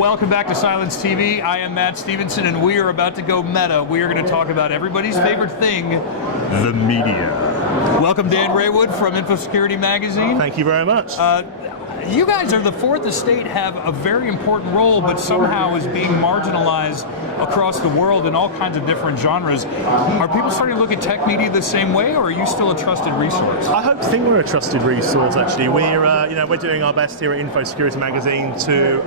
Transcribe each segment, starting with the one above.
Welcome back to Cylance TV. I am Matt Stevenson, and we are about to go meta. We are going to talk about everybody's favorite thing, the media. Welcome, Dan Raywood from Cybersecurity magazine. Thank you very much. You guys are the fourth estate, have a very important role, but somehow is being marginalized across the world in all kinds of different genres. Are people starting to look at tech media the same way, or are you still a trusted resource? I hope to think we're a trusted resource. Actually, we're doing our best here at Cybersecurity magazine to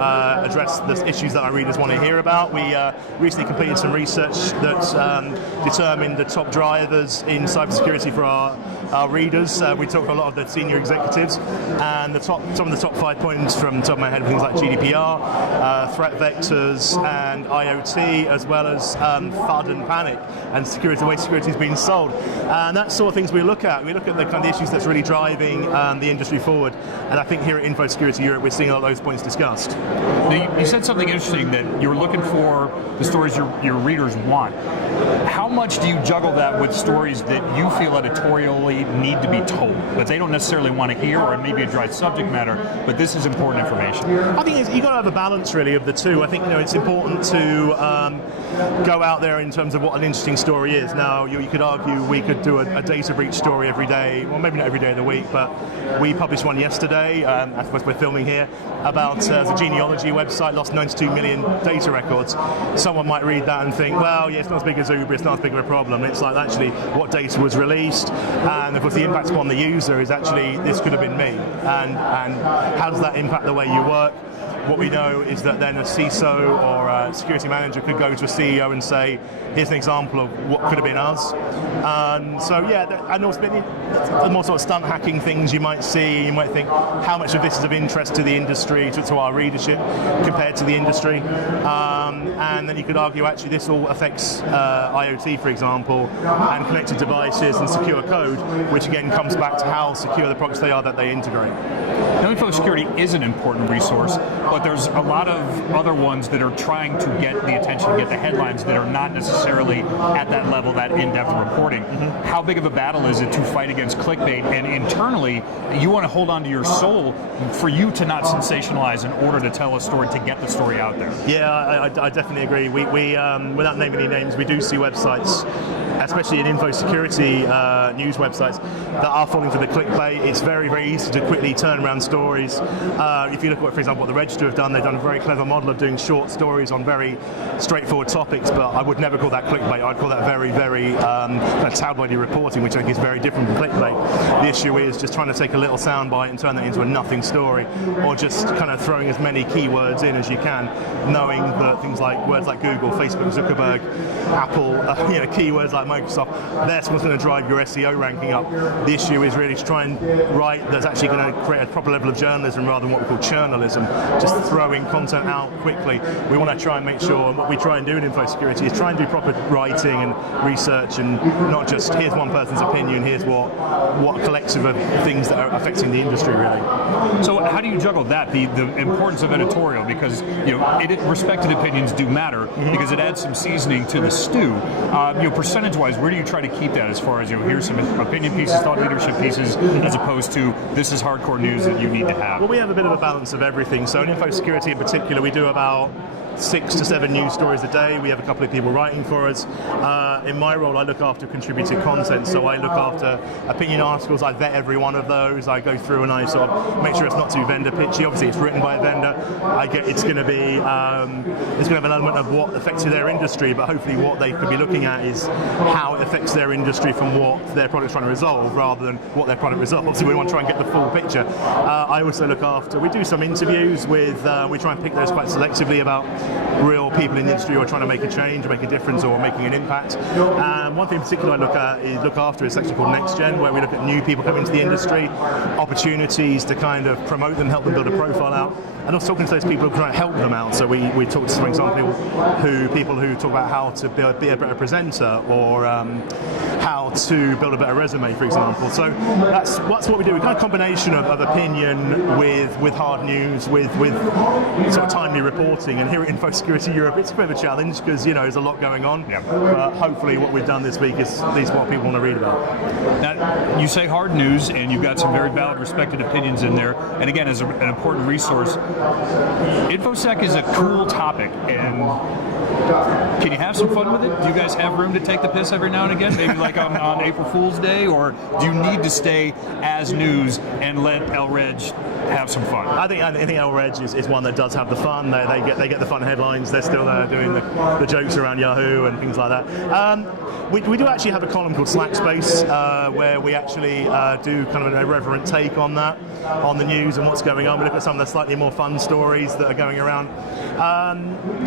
address the issues that our readers want to hear about. We recently completed some research that determined the top drivers in cybersecurity for our readers. We talked to a lot of the senior executives, and some of the top 5 points from the top of my head, things like GDPR, threat vectors, and IoT, as well as FUD and panic, and security, the way security is being sold. And that's sort of things we look at. We look at the kind of issues that's really driving the industry forward. And I think here at Cybersecurity Europe, we're seeing a lot of those points discussed. Now, you said something interesting, that you're looking for the stories your readers want. How much do you juggle that with stories that you feel editorially need to be told, that they don't necessarily want to hear, or maybe a dry subject matter, but this is important information? I think you've got to have a balance, really, of the two. I think it's important to go out there in terms of what an interesting story is. Now, you could argue we could do a data breach story every day, well, maybe not every day of the week, but we published one yesterday, I suppose we're filming here, about the genealogy website lost 92 million data records. Someone might read that and think, well, yeah, it's not as big as Uber, it's not as big of a problem. It's like, actually, what data was released, and of course the impact upon the user is actually, this could have been me, and how does that impact the way you work? What we know is that then a CISO or a security manager could go to a CEO and say, here's an example of what could have been us. So yeah, and also the more sort of stunt hacking things you might see, you might think, how much of this is of interest to the industry, to our readership, compared to the industry. And then you could argue, actually, this all affects IoT, for example, and connected devices and secure code, which again comes back to how secure the products they are that they integrate. Now, Cybersecurity is an important resource, but there's a lot of other ones that are trying to get the attention, get the headlines, that are not necessarily at that level, that in-depth reporting. Mm-hmm. How big of a battle is it to fight against clickbait? And internally, you want to hold on to your soul for you to not sensationalize in order to tell a story, to get the story out there. Yeah, I definitely agree. We without naming any names, we do see websites, especially in Cybersecurity news websites, that are falling for the clickbait. It's very, very easy to quickly turn around stories. If you look at, for example, what the Register have done, they've done a very clever model of doing short stories on very straightforward topics, but I would never call that clickbait. I'd call that very, very tabloidy reporting, which I think is very different from clickbait. The issue is just trying to take a little soundbite and turn that into a nothing story, or just kind of throwing as many keywords in as you can, knowing that things like words like Google, Facebook, Zuckerberg, Apple, keywords like Microsoft, that's what's going to drive your SEO ranking up. The issue is really to try and write that's actually going to create a proper level of journalism rather than what we call churnalism, just throwing content out quickly. We want to try and make sure, and what we try and do in Cybersecurity is try and do proper writing and research, and not just here's one person's opinion, here's what collective of things that are affecting the industry, really. So how do you juggle that, the importance of editorial, because respected opinions do matter, because it adds some seasoning to the stew. Percentage-wise, where do you try to keep that, as far as here's some opinion pieces, thought leadership pieces, as opposed to this is hardcore news that you need to have? Well, we have a bit of a balance of everything. So in Cybersecurity in particular, we do about 6 to 7 news stories a day. We have a couple of people writing for us. In my role, I look after contributed content, so I look after opinion articles. I vet every one of those. I go through and I sort of make sure it's not too vendor pitchy. Obviously, it's written by a vendor. It's going to be it's going to have an element of what affects their industry, but hopefully what they could be looking at is how it affects their industry from what their product's trying to resolve, rather than what their product resolves. So we want to try and get the full picture. I also look after, we do some interviews with, we try and pick those quite selectively about real people in the industry who are trying to make a change, or make a difference, or making an impact. One thing in particular I look after is a section called Next Gen, where we look at new people coming into the industry, opportunities to kind of promote them, help them build a profile out, and also talking to those people who try to help them out. So we talk to, for example, people who talk about how to be a better presenter, or how to build a better resume, for example. So that's what we do. We've got a combination of opinion with hard news, with sort of timely reporting. And here at InfoSecurity Europe, it's a bit of a challenge because there's a lot going on. Yeah. But hopefully, what we've done this week is at least what people want to read about. Now, you say hard news, and you've got some very valid, respected opinions in there. And again, as an important resource, InfoSec is a cool topic, and can you have some fun with it? Do you guys have room to take the piss every now and again? Maybe like on April Fool's Day, or do you need to stay as news and let LReg have some fun? I think LReg is one that does have the fun. They get the fun headlines. They're still there doing the jokes around Yahoo and things like that. We do actually have a column called Slack Space where we actually do kind of an irreverent take on that, on the news and what's going on. We look at some of the slightly more fun stories that are going around.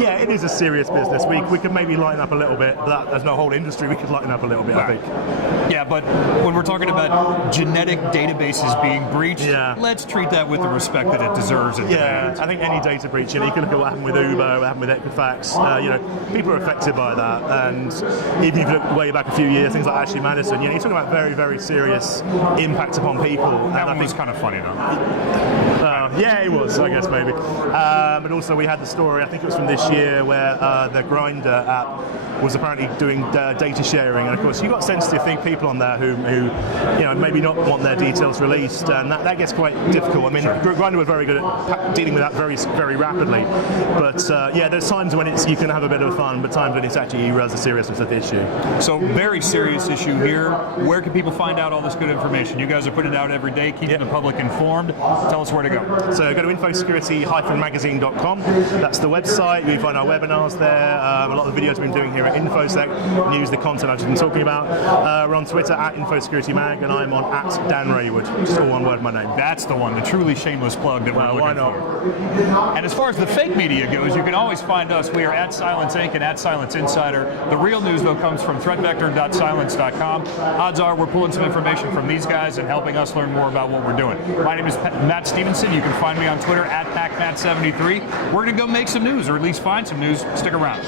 Yeah, it is a serious business. We could maybe lighten up a little bit. But there's no whole industry we could lighten up a little bit, I think. Yeah, but when we're talking about genetic databases being breached, let's treat that with the respect that it deserves. Yeah, I think any data breach, you can look at what happened with Uber, what happened with Equifax, people are affected by that. And even if you look way back a few years, things like Ashley Madison, you're talking about very, very serious impact upon people. That one was kind of funny, though. Yeah, it was, I guess, maybe. And also we had the story, I think it was from this year, where the Grindr app was apparently doing data sharing. And of course, you've got sensitive people on there who maybe not want their details released, and that gets quite difficult. I mean, Grindr was very good at dealing with that very, very rapidly. But yeah, there's times when you can have a bit of fun, but times when it's actually you realize the seriousness of the issue. So, very serious issue here. Where can people find out all this good information? You guys are putting it out every day, keeping the public informed. Tell us where to go. So go to infosecurity-magazine.com. That's the website. You find our webinars there. A lot of the videos we've been doing here at InfoSec, news, the content I've just been talking about. We're on Twitter at InfoSecurityMag, and I'm on at Dan Raywood. Just all one word, my name. That's the one, the truly shameless plug that we're looking for. And as far as the fake media goes, you can always find us. We are at Cylance Inc. and at Cylance Insider. The real news, though, comes from threatvector.cylance.com. Odds are we're pulling some information from these guys and helping us learn more about what we're doing. My name is Matt Stevenson. You can find me on Twitter at PacMatt73. We're going to go make some news, or at least find some news. Stick around.